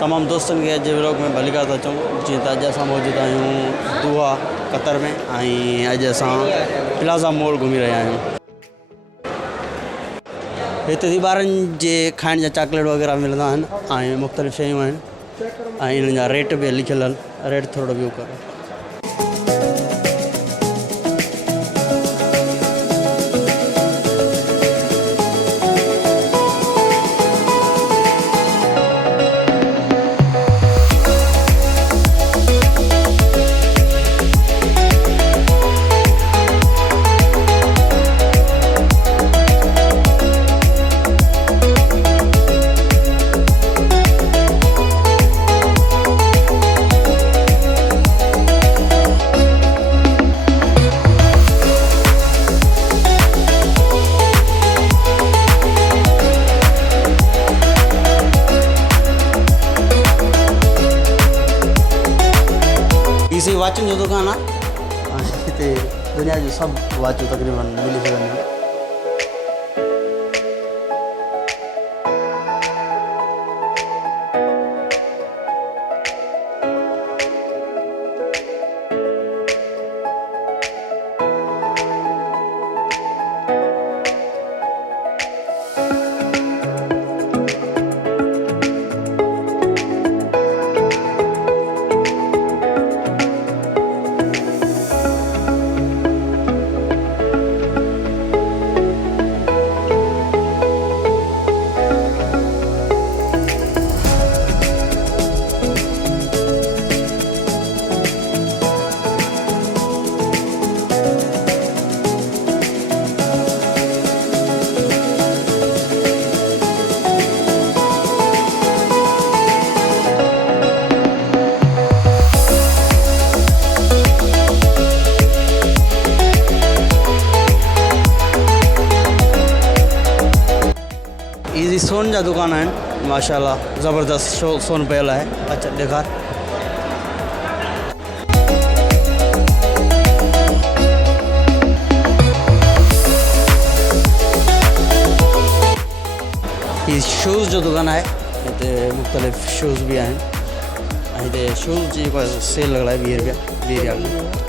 तमाम दोस्तन के अॼु व्लॉग में भली था अचूं। जीअं त अॼु असां मौजूद आहियूं दोहा कतर में ऐं अॼु असां प्लाज़ा मॉल घुमी रहिया आहियूं। हिते ॿारनि जे खाइण जा चॉकलेट वग़ैरह मिलंदा आहिनि ऐं मुख़्तलिफ़ शयूं आहिनि ऐं इन्हनि जा रेट बि लिखियल आहिनि। रेट थोरो व्यू करो। इसी वाचुनि जो दुकान आहे। हिते दुनिया जूं सभु वाचूं तक़रीबन मिली सघंदियूं। इजी सोन जा दुकान आहिनि माशाल्लाह ज़बरदस्त सोन पियल आहे। अच्छा ॾेखार। ही शूज़ जो दुकान आहे। हिते मुख़्तलिफ़ शूज़ बि आहिनि ऐं हिते शूज़ जी सेल लॻल आहे 20 रुपया में।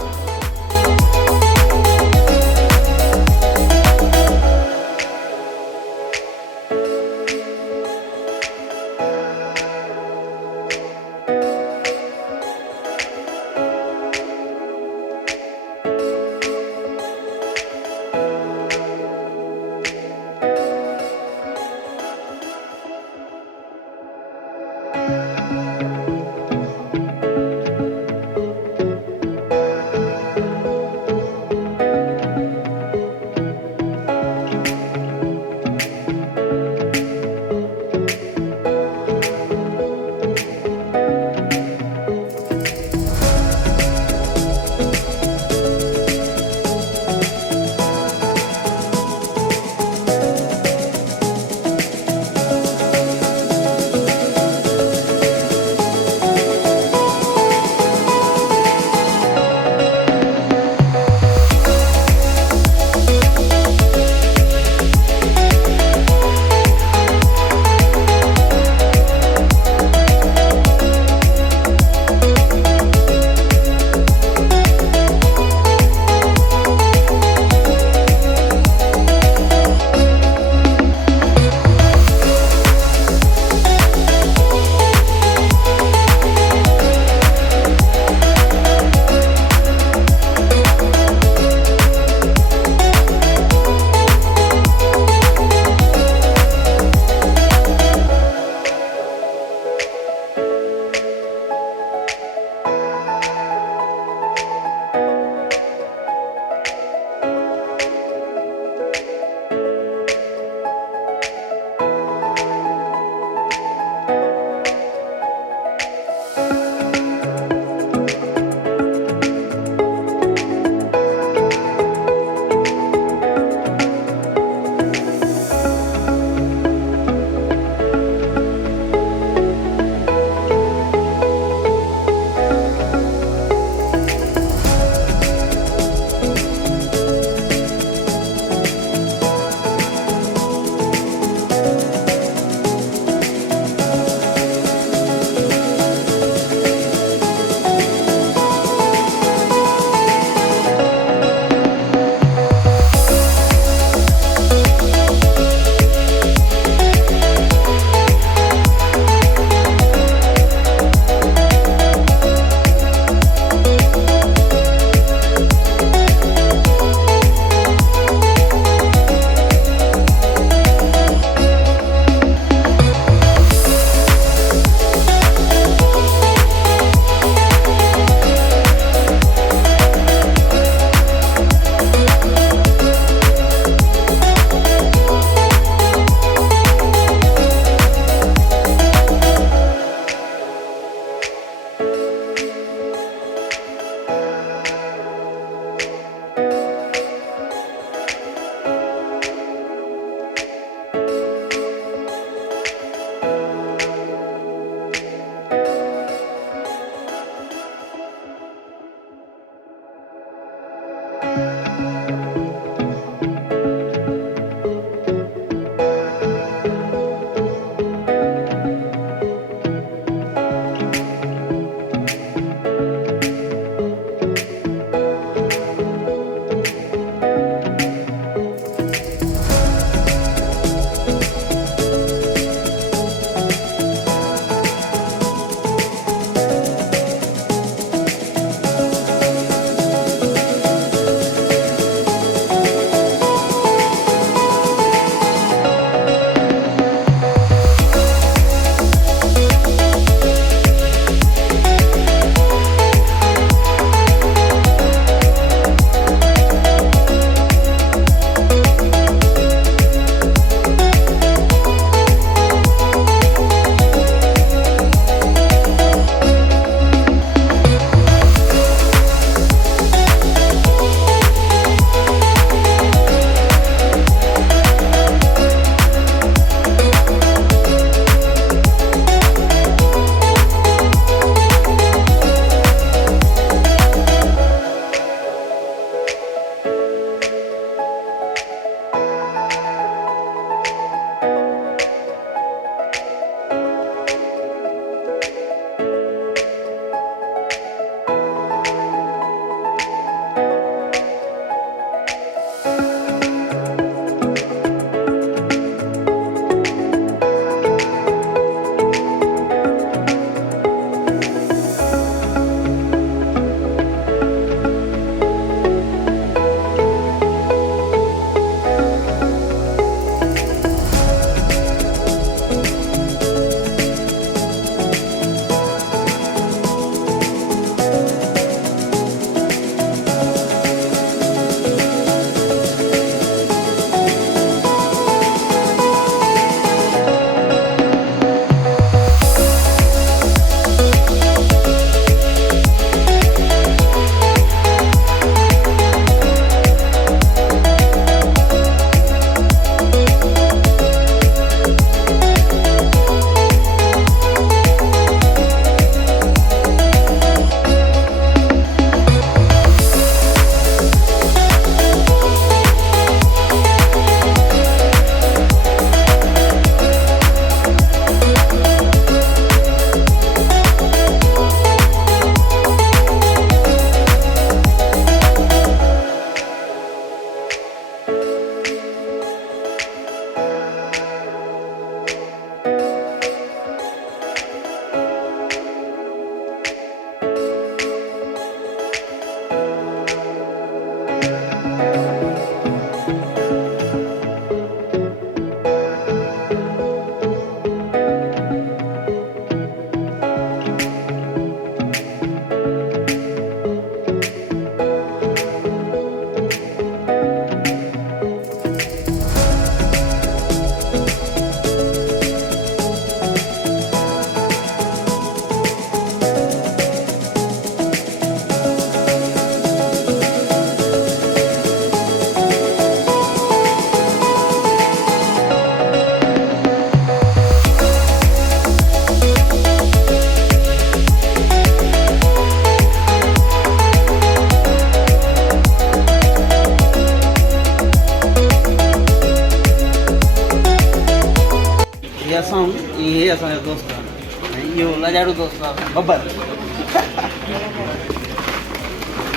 ये असां ये असांजा दोस्त आहिनि ऐं इहो लाजाड़ू दोस्त आहे बब्बर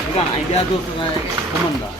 ठीकु आहे ऐं ॿिया दोस्त असांजा घुमंदा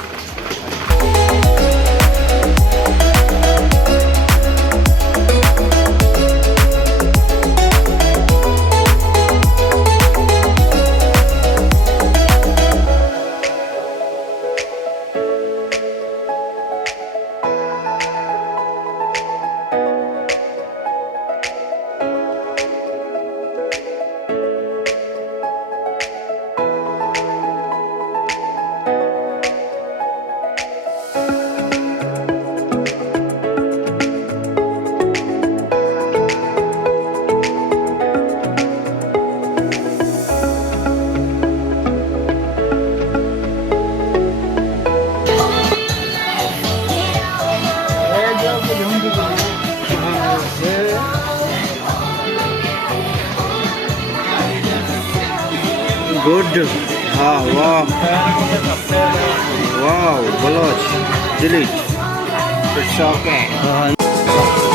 गुड हाँ वाह वाह बलोच डिलीट इट्स ओके